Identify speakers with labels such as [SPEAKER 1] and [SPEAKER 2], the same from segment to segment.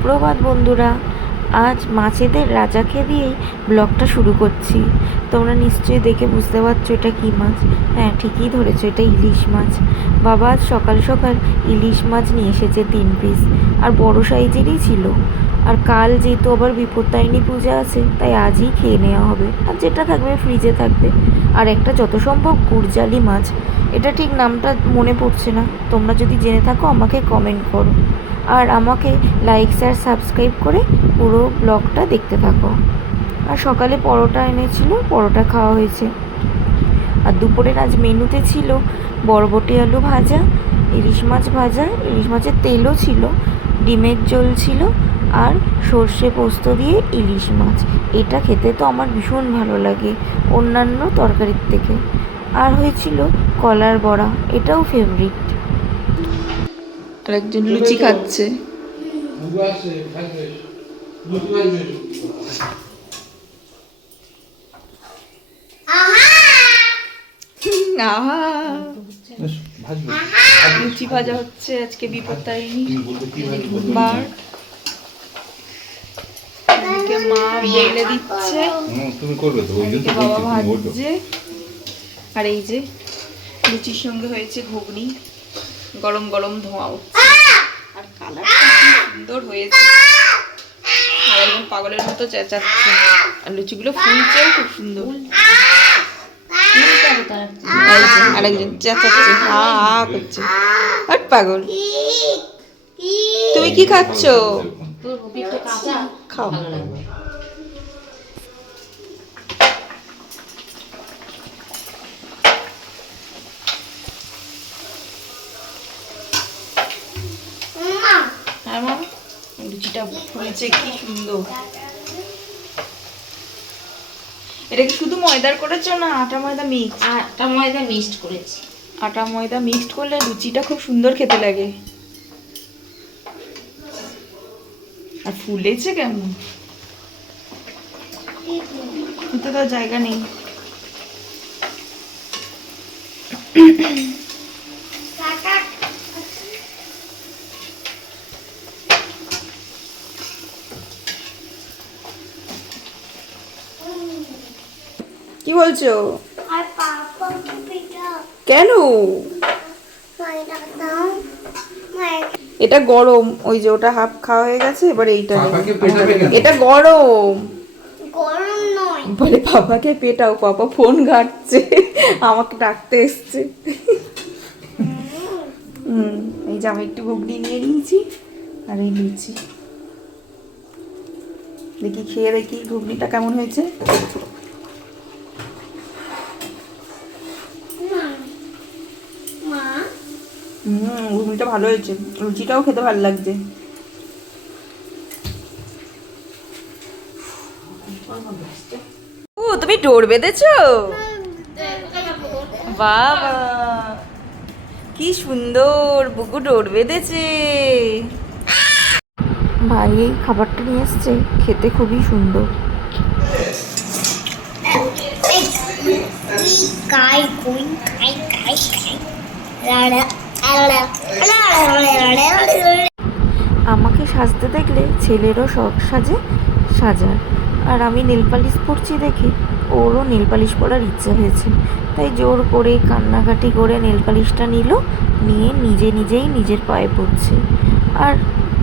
[SPEAKER 1] সুপ্রভাত বন্ধুরা, আজ মাছেদের রাজাকে দিয়েই ব্লগটা শুরু করছি। তোমরা নিশ্চয়ই দেখে বুঝতে পারছ এটা কী মাছ। হ্যাঁ ঠিকই ধরেছো, এটা ইলিশ মাছ। বাবা আজ সকাল সকাল ইলিশ মাছ নিয়ে এসেছে তিন পিস আর বড় সাইজেরই ছিল। আর কাল যেহেতু আবার বিপত্তারিণী পূজা আছে, তাই আজই খেয়ে নেওয়া হবে। আর যেটা থাকবে ফ্রিজে থাকবে। আর একটা যত সম্ভব গুড়জালি মাছ। এটা ঠিক নামটা মনে পড়ছে না। তোমরা যদি জেনে থাকো, আমাকে কমেন্ট করো। আর আমাকে লাইক শেয়ার সাবস্ক্রাইব করে পুরো ব্লগটা দেখতে থাকো। আর সকালে পরোটা এনেছিল, পরোটা খাওয়া হয়েছে। আর দুপুরের আজ মেনুতে ছিল বরবটি আলু ভাজা, ইলিশ মাছ ভাজা, ইলিশ মাছের তেলও ছিল, ডিমের ঝোল ছিল আর সর্ষে পোস্ত দিয়ে ইলিশ মাছ। এটা খেতে তো আমার ভীষণ ভালো লাগে অন্যান্য তরকারির থেকে। আর হয়েছিল কলার বড়া এটাও ফেভারিট আর একজন লুচি খাচ্ছে। লুচি ভাজা হচ্ছে আজকে বিপত্তারিণী বার মা বেলে দিচ্ছে।
[SPEAKER 2] তুমি করবে তো ওই জন্য
[SPEAKER 1] বাবা। ভাজছে। আর এই যে লুচির সঙ্গে হয়েছে ঘুগনি গরম গরম ধোঁয়া উঠছে। আর কালারটা কি সুন্দর হয়েছে। আর একদম পাগলের মতো চেঁচাচ্ছে। আর লুচিগুলো ফুলছেও খুব সুন্দর। আরেকজন চেঁচাচ্ছে হা হা করছে। আর পাগল। তুমি কি খাচ্ছ? খাও। হ্যাঁ মা? লুচিটা ফুলেছে কি সুন্দর। এটা কি শুধু ময়দার করেছ না আটা ময়দা মিক্স
[SPEAKER 3] আটা ময়দা মিক্সড করেছি।
[SPEAKER 1] আটা ময়দা মিক্সড করলে লুচিটা খুব সুন্দর খেতে লাগে। আর ফুলেছে কেমন? তো জায়গা নেই। কি বলছো? কেন? এটা গরম। ওই যে ওটা হাফ খাওয়া হয়ে গেছে এবার এইটা? এটা গরম।
[SPEAKER 4] গরম নয়।
[SPEAKER 1] বলে পাপাকে পেটাও পাপা ফোন ঘাটছে আমাকে ডাকতে এসছে। হুম এই যে আমি একটু ঘুগনি নিয়ে নিয়েছি আর এই লুচি দেখি খেয়ে দেখি ঘুগনিটা কেমন হয়েছে
[SPEAKER 4] মা মা
[SPEAKER 1] হুম ঘুগনিটা ভালো হয়েছে। লুচিটাও খেতে ভালো লাগছে। ও তুমি ডোর বেঁধেছ? বাবা। কি সুন্দর বুকু ডোর বেঁধেছে। ভাই এই খাবারটা নিয়ে এসছে খেতে খুবই সুন্দর।
[SPEAKER 4] কাই
[SPEAKER 1] আমাকে সাজতে দেখলে ছেলেরও শখ সাজে, সাজার। আর আমি নীল পালিশ পরছি দেখে ওরও নীল পালিশ পরার ইচ্ছা হয়েছে। তাই জোর করে কান্নাকাটি করে নীল পালিশটা নিল, নিয়ে নিজে নিজেই নিজের পায়ে পড়ছে। আর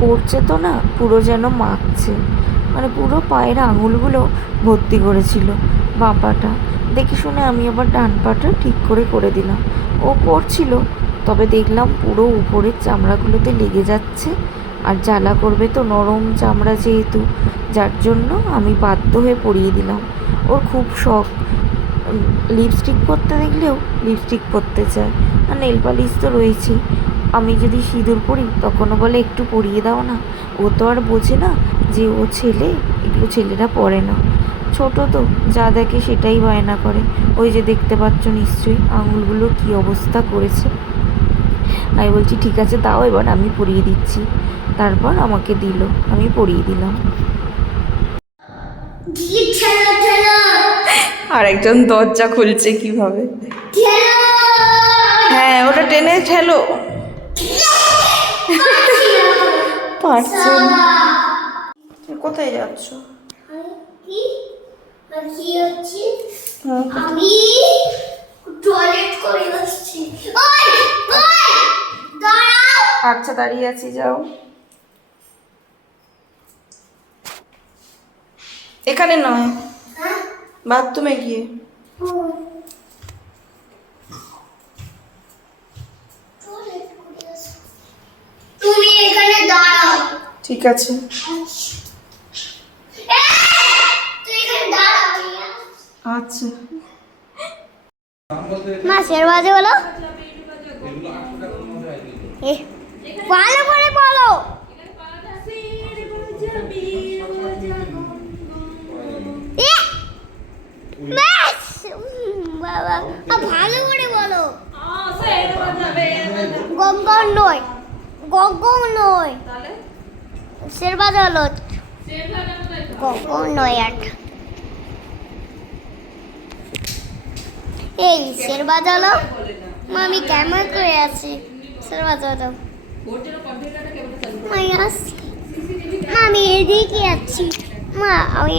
[SPEAKER 1] পড়ছে তো না, পুরো যেন মাখছে। মানে পুরো পায়ের আঙুলগুলো ভর্তি করেছিল বাঁ পাটা দেখে শুনে আমি আবার ডান পাটা ঠিক করে করে দিলাম। ও করছিল তবে দেখলাম পুরো উপরের চামড়াগুলোতে লেগে যাচ্ছে আর জ্বালা করবে তো নরম চামড়া যেহেতু, যার জন্য আমি বাধ্য হয়ে পরিয়ে দিলাম। ওর খুব শখ। লিপস্টিক পরতে দেখলেও লিপস্টিক পরতে চায়। আর নেল পালিশ তো রয়েছেই আমি যদি সিঁদুর পরি, তখনও বলে একটু পরিয়ে দাও না। ও তো আর বোঝে না যে ও ছেলে, এগুলো ছেলেরা পরে না। ছোট তো, যা দেখে সেটাই বায়না করে। ওই যে দেখতে পাচ্ছ নিশ্চয়ই, আঙুলগুলো কি অবস্থা করেছে। আমি বলছি ঠিক আছে দাও এবার আমি পরিয়ে দিচ্ছি। তারপর আমাকে দিল আমি পরিয়ে দিলাম। আর একজন দরজা খুলছে কীভাবে? হ্যাঁ ওটা টেনে ঠেলো পারছে কোথায় যাচ্ছ?
[SPEAKER 4] কি? আর কি হচ্ছে?
[SPEAKER 1] হ্যাঁ
[SPEAKER 4] আমি টয়লেট করে আসছি।
[SPEAKER 1] আচ্ছা দাঁড়িয়ে আছি যাও। এখানে নয়।
[SPEAKER 4] হ্যাঁ
[SPEAKER 1] বাথরুমে গিয়ে।
[SPEAKER 4] তুমি এখানে দাঁড়াও।
[SPEAKER 1] ঠিক আছে। আচ্ছা।
[SPEAKER 4] মা শের বাজে বলো ভালো করে বলো ভালো করে বলো। গঙ্গা নয় গঙ্গা নয়। শের বাজে হলো গঙ্গা নয় আট। এই শের বাজালো মা আমি কেমন করে আছি? মা আমি এদিকে আছি? মা আমি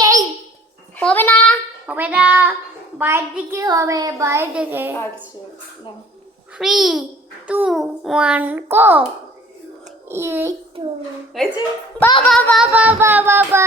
[SPEAKER 4] এই হবে না হবে না। বাইরের দিকে হবে বাইরের দিকে। থ্রি টু ওয়ান গো এই তো। বাবা বাবা বাবা বাবা